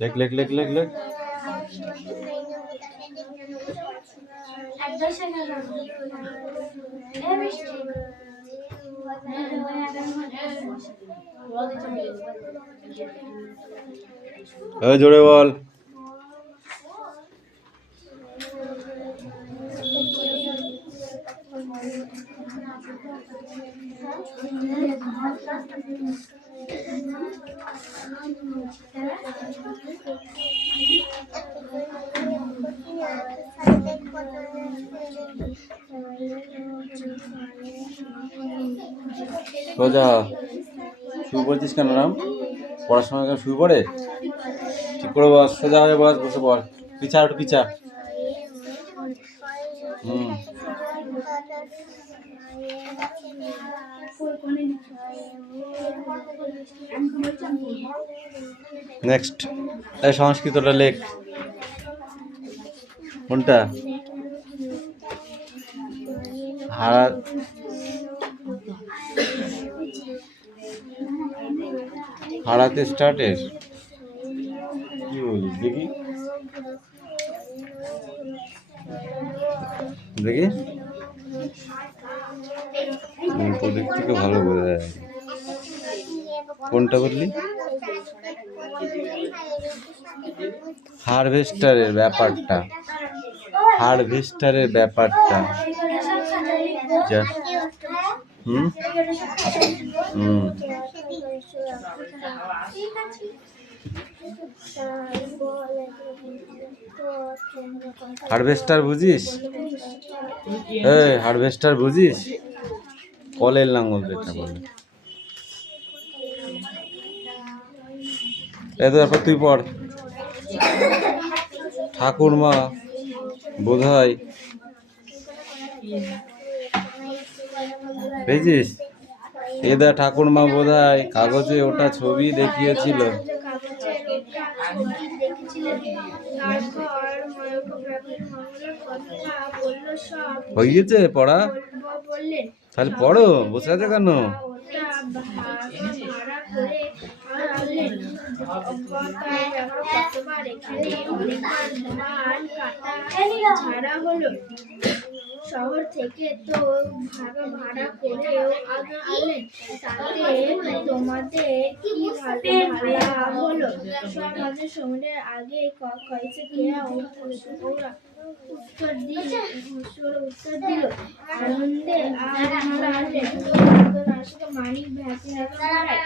লেখ লেখ লেখ লেখ লেখ। জোরে বল। সোজা শুয়ে পড়ছিস কেন রাম? পড়াশোনা কেন শুয়ে পড়ে? ঠিক করে বস, সোজা হয়ে বস, বসে পড়। পিছা একটু পিছা। নেক্সট এই সংস্কৃতটা লেখ। কোনটা? হারাতে স্টার্টের কি বলিস দেখি দেখি, দিক থেকে ভালো বোঝা যায়। কোনটা বললি? হারভেস্টারের ব্যাপারটা, হারভেস্টারের ব্যাপারটা যা হারভেস্টার বুঝিস? হারভেস্টার বুঝিস? কলের লাঙ্গল যেটা বলে। তারপর তুই পড়। ঠাকুরমা বোধহয় বুঝিস? ঠাকুরমা বোধহয় কাগজে ওটা ছবি দেখিয়েছিল। হয়ে গেছে পড়া? তাহলে পড়ো, বসে আছে কেন? শহর থেকে তো ভাড়া করেও আনলেন, তাতে তোমাদের কি ভালো হলো? সমাজের সমুদ্রের আগে কয়েছে কেয়া ওরা উত্তর দিল আনন্দে মানিক ভ্যাপি বাড়ায়।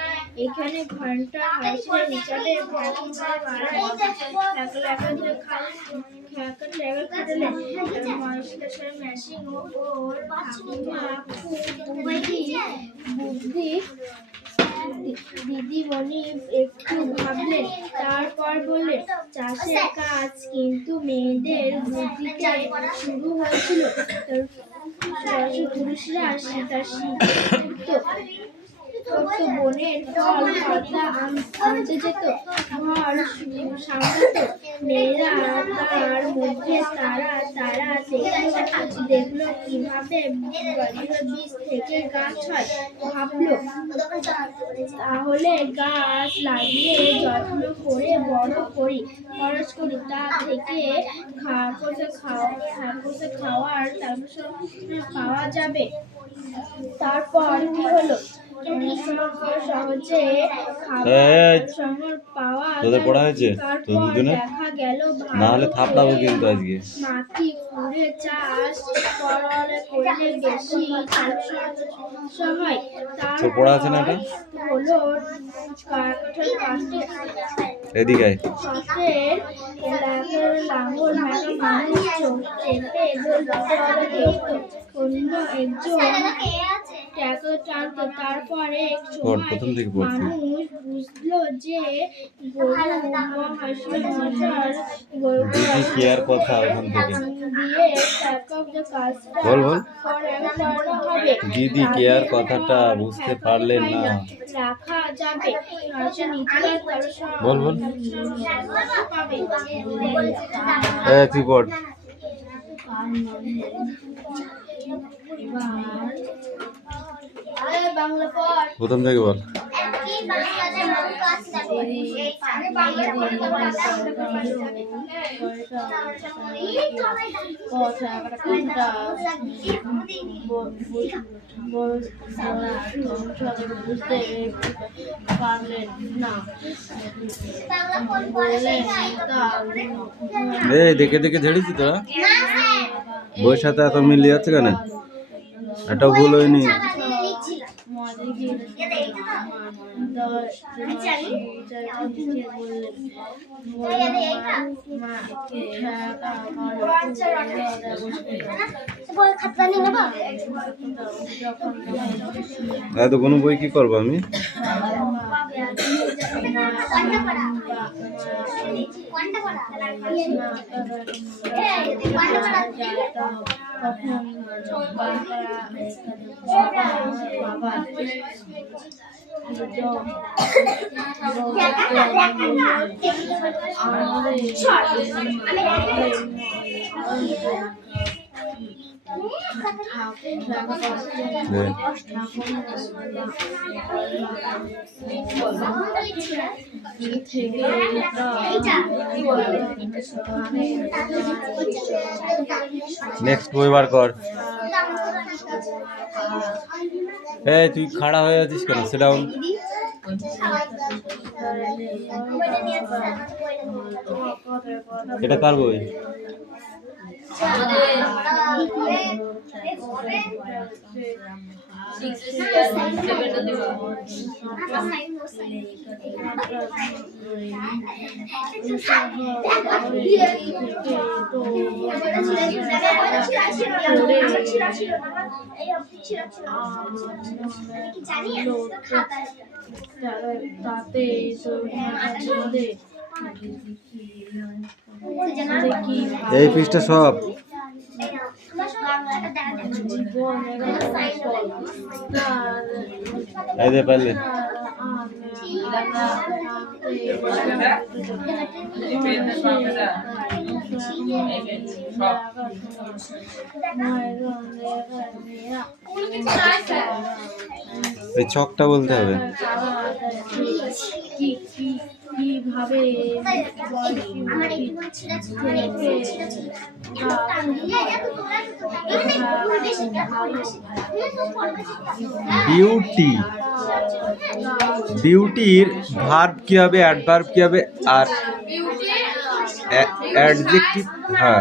এখানে ঘন্টা হাসির রিচার্ডের ভ্যাপি বাড়ায় মেশিন ও বুদ্ধি দিদিমণি একটু ভাবলেন, তারপর বললেন, চাষের কাজ কিন্তু মেয়েদের বুদ্ধিতে শুরু হয়েছিল। পুরুষরা সেটা শিখত, বনের ফল পাতা আনতে যেত, ঘর সামলাতো। মেয়েরা তার মধ্যে তারা দেখলো কিভাবে বীজ থেকে গাছ হয়। ভাবলো, তাহলে গাছ লাগিয়ে যত্ন করে বড় করি, খরচ করি, তা থেকে খাওয়ার পাওয়া যাবে। তারপর কি হলো? সহজে খাবার পাওয়া যাবে। তারপর দেখা গেল মাটি খুঁড়ে চাষ করলে বেশি হয়। তারপর হলো লাঙল মানুষ চেপে অন্য একজন টানতো। তারপরে মানুষ বুঝলো যে গরু দিয়ে তারপর যে কাজটা বল বল। করানো হবে দিদি কে আর কথাটা বুঝতে পারলেন না। রাখা যাবে আচ্ছা নিচে বল বল। পাবে তুই পড়। বাংলা পড় প্রথম থেকে বল। বুঝতে পারলেন না দেখে দেখে ঝেড়েছি তোরা, বইয়ের সাথে এত মিলিয়ে যাচ্ছে কেন? এটা ভুল হয়নি। এত কোনো বই কি করবো আমি? নেক্সট বই বার কর। তুই খাড়া হয়ে আছিস কেন? Sit down. এটা কার বই? এই পৃষ্ঠা সব এই দে পারলে। এই ছকটা বলতে হবে। কিভাবে বিউটি, বিউটির ভার্ব কি হবে, অ্যাডভার্ব কি হবে, আর অ্যাডজেক্টিভ? হ্যাঁ,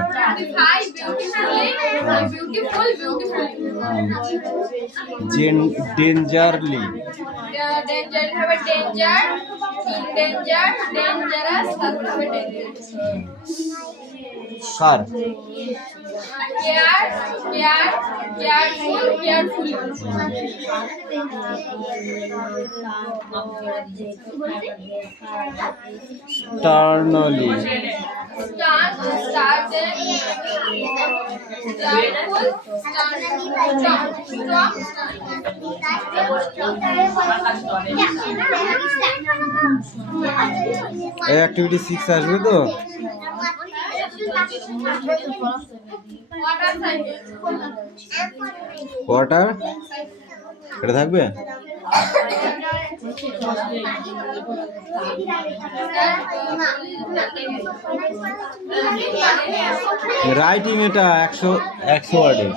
ডেঞ্জারলি, ডেঞ্জার হবে ডেঞ্জার, ডেঞ্জার, ডেঞ্জারাস, তারপর হবে ডেঞ্জারাস। কার? Care, care, careful, carefully. Sternly, stern, started, starful, strong, এই অ্যাক্টিভিটি 6 আসবে তো? ওয়াটার এটা থাকবে? রাইটিং এটা 100 ওয়ার্ডে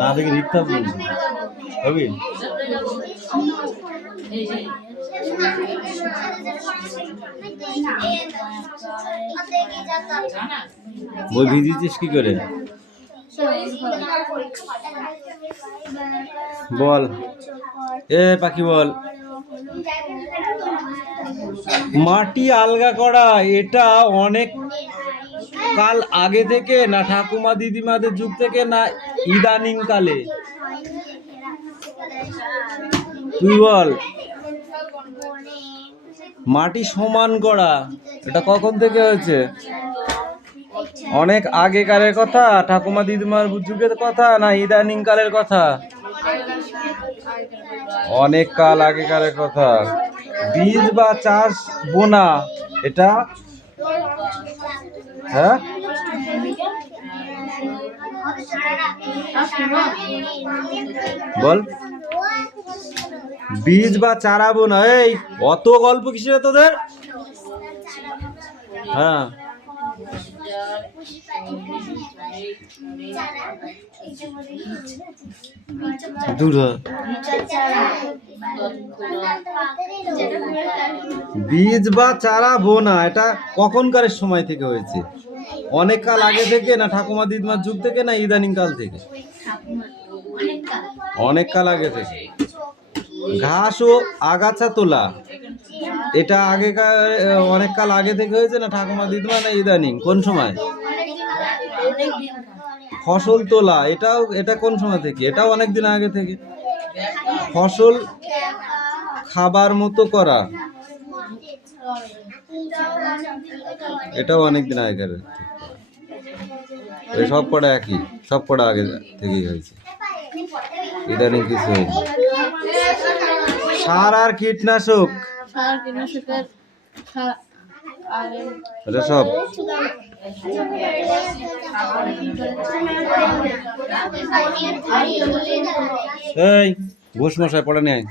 না দেখে লিখতে হবে। বই ভিজিয়েছিস কি করে? বল পাখি বল। মাটি আলগা করা এটা অনেক কাল আগে থেকে, না ঠাকুমা দিদিমাদের যুগ থেকে, না ইদানিং কালে? তুই বল। মাটি সমান করা এটা কখন থেকে হয়েছে? অনেক আগেকারের কথা, ঠাকুমা দিদিমার যুগের কথা, না ইদানিং কালের কথা? অনেক কাল আগেকারের কথা। বীজ বা চাষ বোনা, এটা হ্যাঁ বল। বীজ বা চারা বোনা, এই অত গল্প কিসের তোদের? হ্যাঁ, দূর হ। বীজ বা চারা বোনা এটা কখনকার সময় থেকে হয়েছে? অনেক কাল আগে থেকে, না ঠাকুমা দিদিমার যুগ থেকে, না ইদানিং কাল থেকে? অনেক কাল আগে থেকে। ঘাস ও আগাছা তোলা, এটা আগেকার অনেক কাল আগে থেকে হয়েছে, না ঠাকুমা দিদিমা, না ইদানিং? কোন সময়? ফসল তোলা, এটা কোন সময় থেকে? এটাও অনেক দিন আগে থেকে। ফসল খাবার মতো করা, এটাও অনেক দিন আগেকার। ওই সব কটা একই, সব কটা আগে থেকেই হয়েছে, ইদানিং কিছু হয়নি। সার আর কীটনাশক, এটা সব এই ঘোষ মশাই পড়ে নেয়।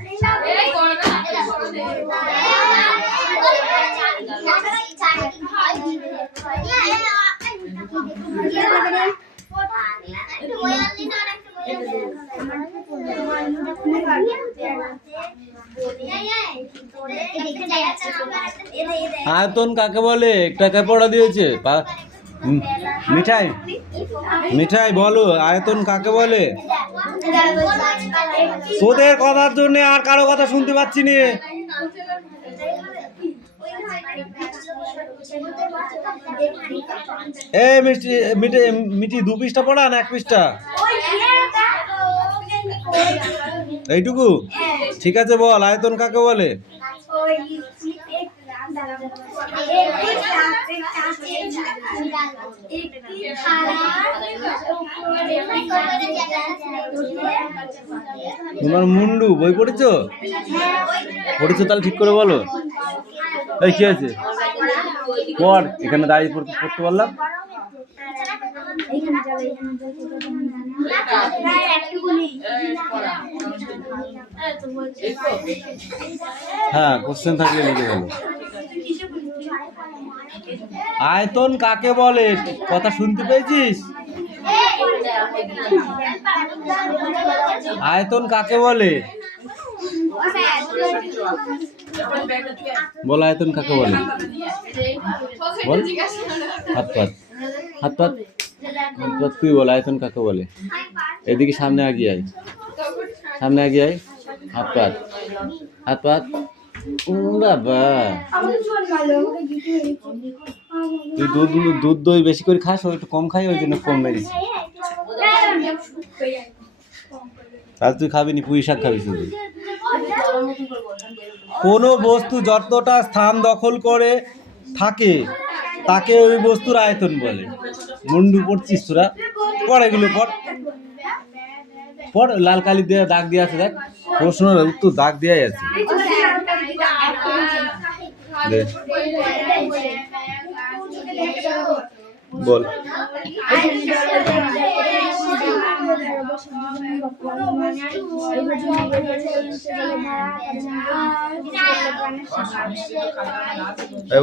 আয়তন কাকে বলে? একটা পড়া দিয়েছে। মিঠাই, মিঠাই বলো, আয়তন কাকে বলে? তোদের কথার জন্য আর কারো কথা শুনতে পাচ্ছি না। এই মিষ্টি, মিটি 2 পৃষ্ঠা পড়ান, 1 পৃষ্ঠা? এইটুকু? ঠিক আছে, বল আয়তন কাকে বলে? তোমার মুন্ডু বই পড়েছো? পড়েছো তাহলে ঠিক করে বলো। এই কি আছে? পড়, এখানে দাঁড়িয়ে পড়তে বললাম। হ্যাঁ, কোশ্চেন থাকলে লিখে বলো। আয়তন কাকে বলে? কথা শুনতে পেয়েছিস? আয়তন কাকে বলে? বল, আয়তন কাকে বলে? বল, হাত পাত, হাত পাত, হাত পাত, তুই বল আয়তন কাকে বলে? এদিকে সামনে আগিয়ে আয়, সামনে আগিয়ে আয়, হাত পাত, হাত পাত। বাবা, তুই দুধ দই বেশি করে খাস, ও একটু কম খাই, ওই জন্য কম মেরেছি। তাহলে তুই খাবি নি, পুঁই শাক খাবি শুধু। কোনো বস্তু যতটা স্থান দখল করে থাকে তাকে ওই বস্তুর আয়তন বলে। মুন্ডু পড়ছিস তোরা? পড়, এগুলো পড়, পড়। লাল কালি দিয়ে দাগ দিয়ে আছে, দেখ, প্রশ্নের উত্তর দাগ দেওয়াই আছে। বল।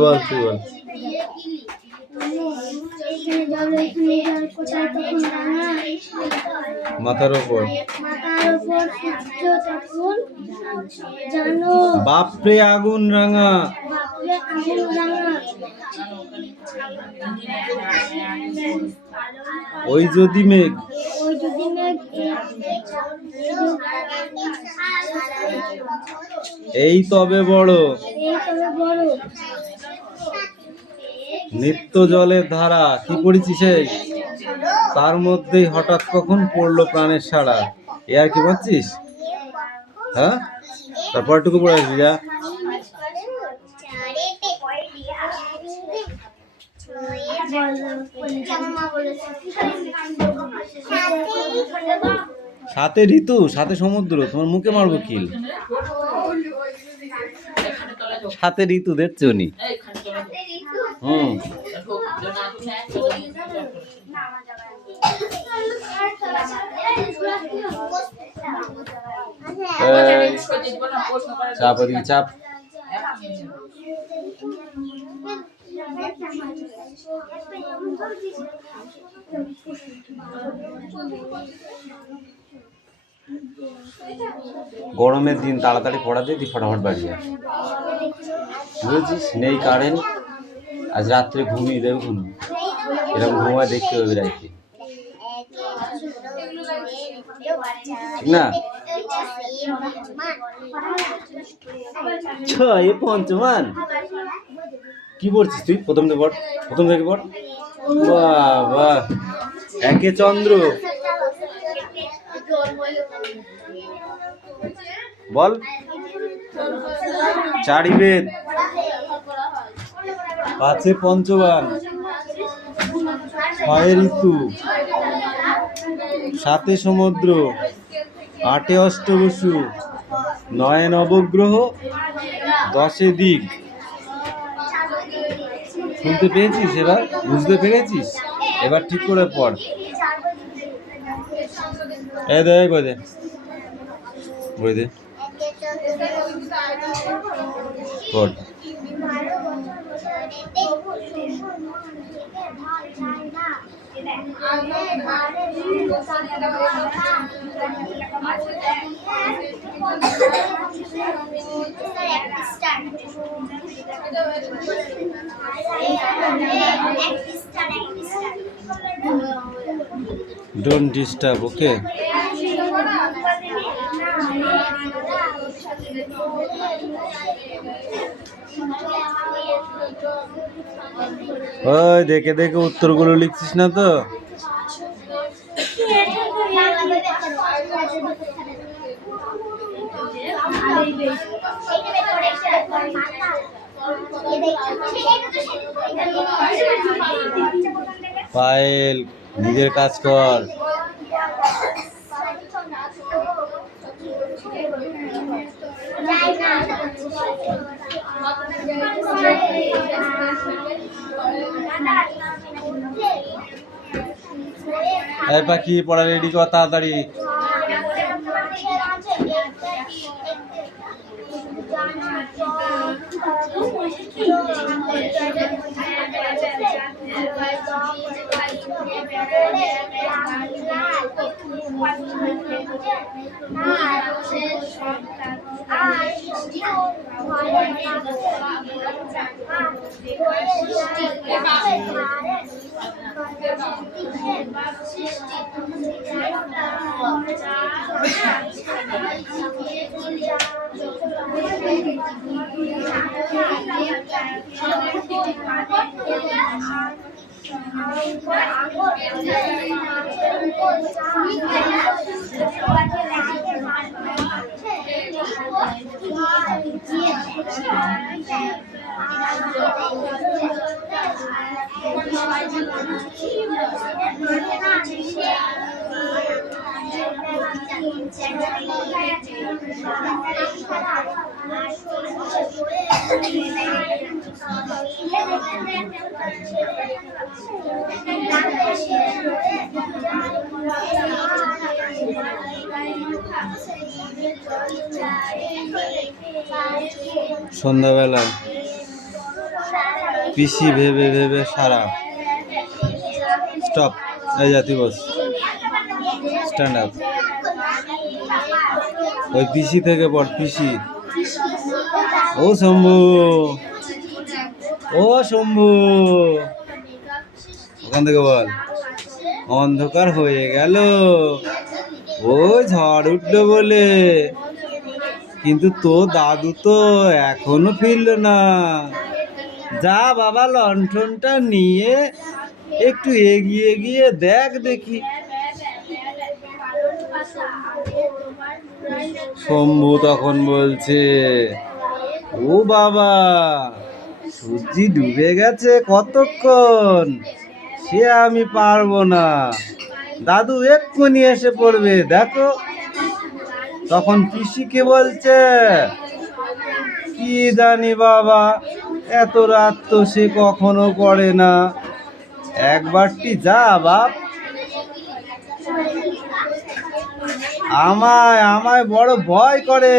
বল, তুই বল। মাথার উপর বাপরে আগুন রাঙা, ওই যদি মেঘ, এই তবে বড়, নিত্য জলের ধারা। কি পড়েছিস? তার মধ্যেই হঠাৎ কখন পড়লো প্রাণের সাড়া। এ আর কি বলছিস? হ্যাঁ, তারপরটুকু পড়ে আসবি যা। সাথে ঋতু, সাথে সমুদ্র, তোমার মুখে মারবো কিল। সাথে ঋতু দেখছো নি? হুম। চাপ ওদিকে চাপ। গরমের দিন তাড়াতাড়ি পড়াতে তুই ফটাফট বাড়ি যা, বুঝেছিস? নেই কারেন্ট, আজ রাত্রে ঘুমিয়ে দেবে কোনো, এরকম ঘুমা দেখতে হবে রাইতে, ঠিক না? ছয় পঞ্চমান কি পড়ছিস তুই? প্রথম থেকে পড়, প্রথম থেকে পড়। বাহ বাহ, একে চন্দ্র বল, চারি বেদ, পাঁচে পঞ্চবান, ছয়ে ঋতু, সাতে সমুদ্র, আটে অষ্টবসু, নয়ে নবগ্রহ, দশে দিক। শুনতে পেয়েছিস? এবার বুঝতে পেরেছিস? এবার ঠিক করে পড়। এই দে, বই দে, বই দে, পড়। Don't disturb, okay? ওই দেখে দেখে উত্তরগুলো লিখছিস না তো? পায়েল, নিজের কাজ কর। এই পাখি, পড়া রেডি কর তাড়াতাড়ি। সন্ধ্যাবেলা পিসি ভেবে ভেবে সারা। স্টপ, এই জাতি বস, স্ট্যান্ড আপ। ওই পিসি থেকে পড়, পিসি। ও শম্ভু, ও শম্ভু, ওখান থেকে বল। অন্ধকার হয়ে গেল, ও ঝড় উঠলো বলে, কিন্তু তোর দাদু তো এখনো ফিরল না। যা বাবা, লণ্ঠনটা নিয়ে একটু এগিয়ে গিয়ে দেখ দেখি। শম্ভু তখন বলছে, ও বাবা, সূর্যি ডুবে গেছে কতক্ষণ। সে আমি পারবো না, দাদু এক্ষুনি এসে পড়বে দেখো। তখন পিসিকে বলছে, কি জানি বাবা, এত রাত তো সে কখনো করে না, একবারটি যা বাপ। আমায় আমায় বড় ভয় করে।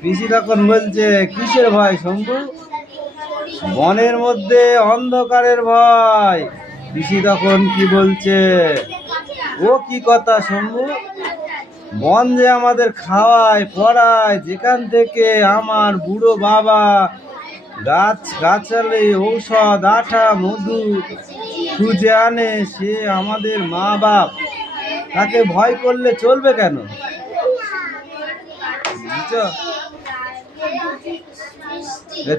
পিসি তখন বলছে, কিসের ভয় শম্ভু? বনের মধ্যে অন্ধকারের ভয়। পিসি তখন কি বলছে, ও কি কথা শম্ভু, বন যে আমাদের খাওয়ায় পড়ায়, যেখান থেকে আমার বুড়ো বাবা গাছ গাছালি ঔষধ আঠা মধু খুঁজে আনে, সে আমাদের মা বাপ, তাকে ভয় করলে চলবে কেন? বুঝছো?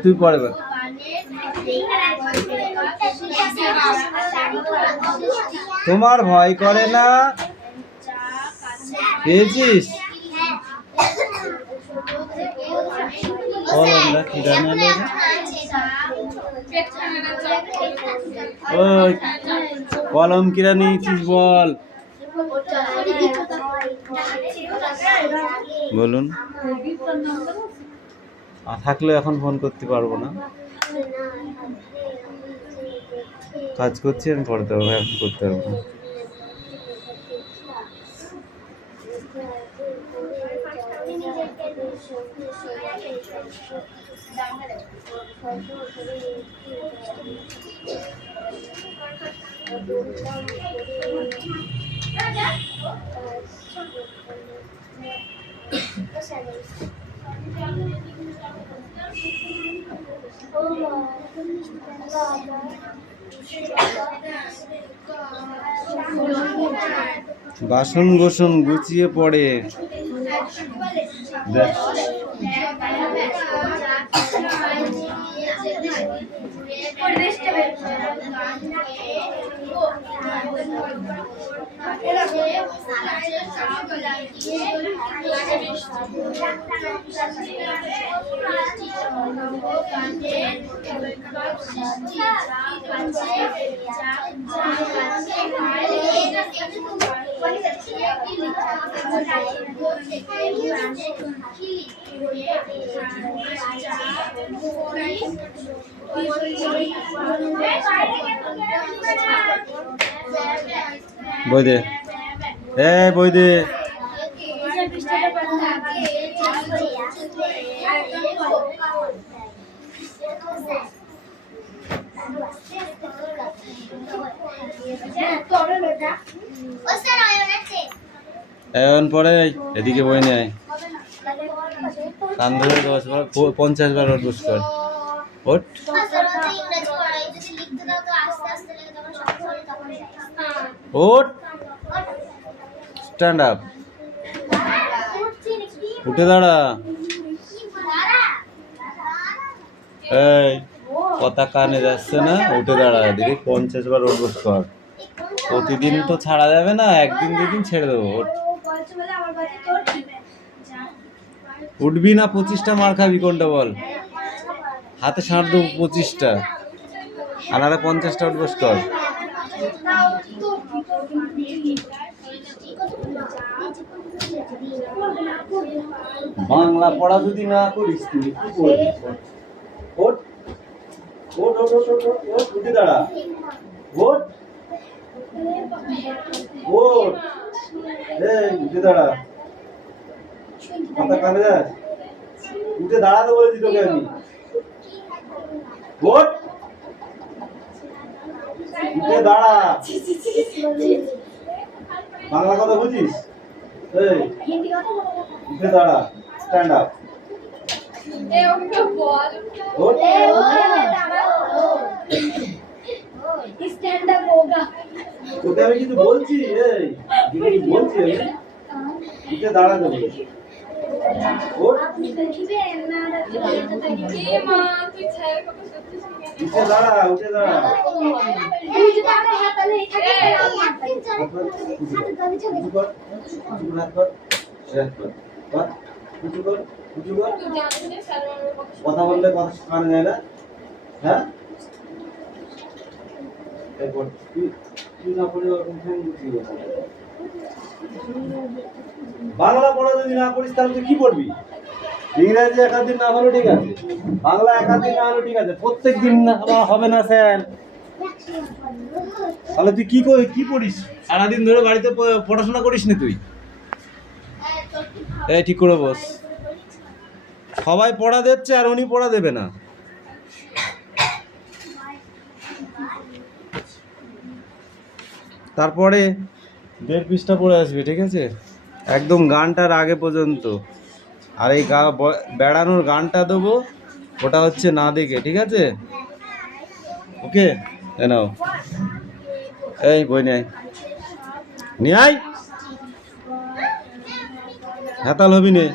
তুই পড়ে বল। তোমার ভয় করে না, পেয়েছিস? ওই কলম কিরা নিয়েছিস বল। বলুন। থাকলে এখন ফোন করতে পারবো না, কাজ করছি আমি, পড়তে পারবো, এখন করতে পারবো না। বাসন গোসন গুছিয়ে পড়ে। বই দে, বই দে। এখন পরে এদিকে বই নেয়, কান ধরে 10 বার 50 বার ওঠ বস কর। ওঠ। ওঠ। Stand up. উঠে দাঁড়া। এই কথা কানে যাচ্ছে না, উঠে দাঁড়া, দিদি 50 বার ওঠ বস কর। প্রতিদিন তো ছাড়া যাবে না, একদিন দুদিন ছেড়ে দেবো। উঠবি না, 25টা মার খাবি, কোনটা বল? হাতে সাঁড় দেবো 25টা, আর 50টা উঠবস কর। বাংলা পড়া যদি না করিস তুই কি করবি? ওঠ ওঠ ওঠ ওঠ ওঠ ওঠ, উঠে দাঁড়া। ওঠ ওঠ, এই উঠে দাঁড়া। কথা কানে যাস? উঠে দাঁড়াতে বলেছি তোকে আমি। ওঠ, উঠে দাঁড়া। বাংলা কথা বুঝিস? এই উঠে দাঁড়া, স্ট্যান্ড আপ। তোকে আমি কিছু বলছি? এই বলছি আমি, উঠে দাঁড়াতে বলেছি। উঠে দাঁড়া, উঠে দাঁড়া। কথা বললে কথা কানে যায় না? হ্যাঁ, বাংলা পড়া যদি না পড়িস তাহলে তুই কি পড়বি? ইংরেজি একাধিক না হলো ঠিক আছে, বাংলা একাধিক না হলো ঠিক আছে, প্রত্যেক দিন হবে না স্যার। তাহলে তুই কি পড়িস সারাদিন ধরে বাড়িতে পড়াশোনা করিস না তুই? এই ঠিক করে বস। সবাই পড়া দিচ্ছে আর উনি পড়া দেবে না। তারপরে 1.5 পৃষ্ঠা পড়ে আসবে, ঠিক আছে, একদম গানটার আগে পর্যন্ত। আর এই বেড়ানোর গানটা দেবো, ওটা হচ্ছে না দেখে, ঠিক আছে? ওকে, নাও এই বই নিয়ে আয়, হাতাল হবি নে।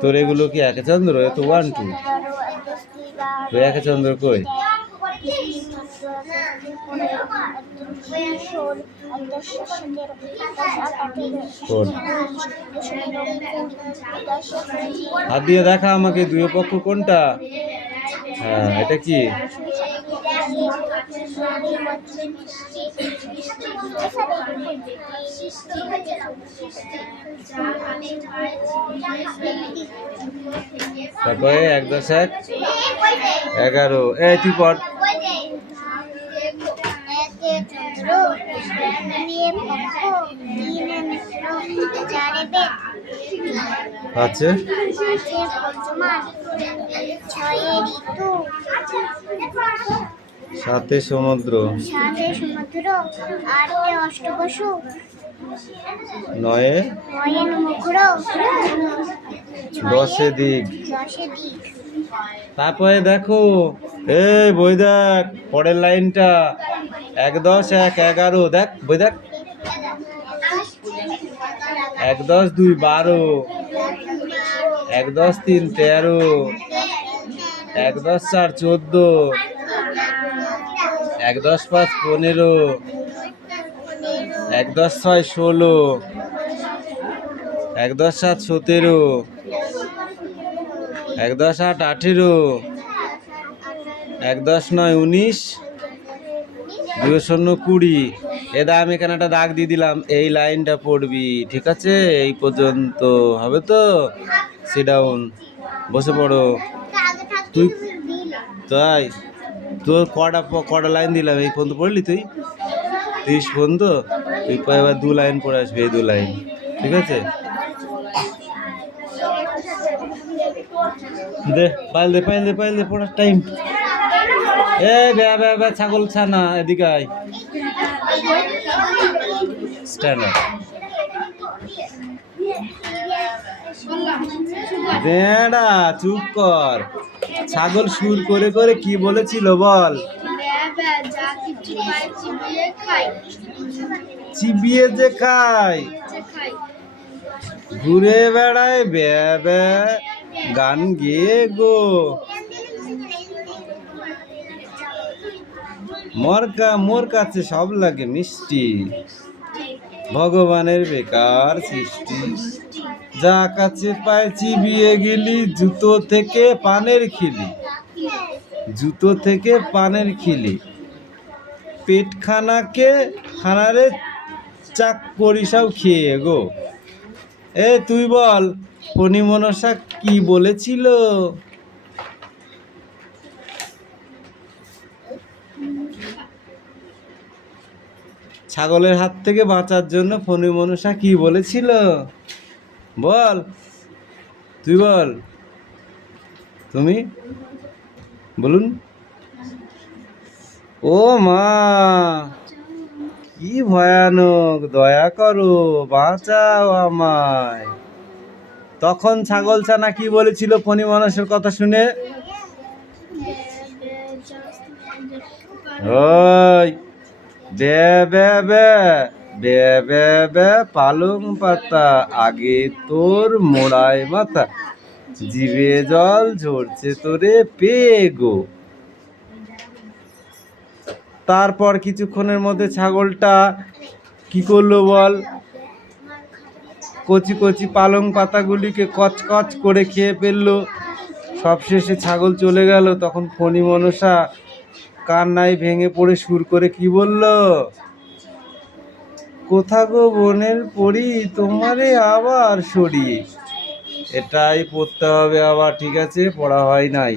তোর এগুলো কি একে চন্দ্র? এ তো 1 2, তুই একে চন্দ্র কই? হাত দিয়ে দেখা আমাকে, দুই পক্ষ কোনটা? হ্যাঁ, এটা কি? তারপরে 1 10 1 11। এই তুই পড়। আচ্ছা, 7 সমুদ্র, 8 অষ্টবসু, 9 মুখর, 10 দিক। তারপরে দেখো, এই বই দেখ, পরের লাইনটা 1 10 1 11। দেখ বই দেখ, 1 10 2 12, 1 10 3 13, 1 10 4 14, 1 10 5 15, 1 10 6 16, 1 10 7 17, 1 10 8 18, 1 10 9 19, 2 0 20। আমি এখানে একটা দাগ দিয়ে দিলাম, এই লাইনটা পড়বি, ঠিক আছে? এই পর্যন্ত হবে তো? সিট ডাউন, বসে পড়ো। তুই তাই তোর কটা লাইন দিলাম, এই পর্যন্ত পড়লি তুই? 30 পর্যন্ত। তুই এবার 2 লাইন পড়ে আসবি, এই 2 লাইন, ঠিক আছে? দে পাইল দে পড়ার টাইম। বে ছাগল ছানা, এদিকে আয়, স্ট্যান্ড আপ। বেড়া চুপ কর। ছাগল সুর করে করে কি বলেছিল বল? চিবিয়ে যে খায়, ঘুরে বেড়ায় বে গান গেয়ে গো। মোর কাছে সব লাগে মিষ্টি, ভগবানের বেকার সৃষ্টি। যা কাছে পায় চিবিয়ে গেলি, জুতো থেকে পানের খিলি। পেট খানারে চাক করি সব খেয়ে গো। তুই বল, ফণি মনসা কি বলেছিল? ছাগলের হাত থেকে বাঁচার জন্য ফণি মনসা কি বলেছিল? বল, তুই বল, তুমি বলুন। ও মা, কি ভয়ানক, দয়া করো, বাঁচাও আমায়। তখন ছাগল ছানা কি বলেছিল ফণি মনসার কথা শুনে? ওই বে পালং পাতা, আগে তোর মোড়ায় মাথা, জিভে জল ঝরছে তোরে পেয়ে গো। তারপর কিছুক্ষণের মধ্যে ছাগলটা কি করলো বল? কচি কচি পালং পাতাগুলিকে কচকচ করে খেয়ে ফেললো। সবশেষে ছাগল চলে গেল। তখন ফণী মনসা কান্নায় ভেঙে পড়ে সুর করে কি বলল? কোথা গো বনের পরি তোমারে আবার সরি। এটাই পড়তে হবে আবার, ঠিক আছে? পড়া হয় নাই।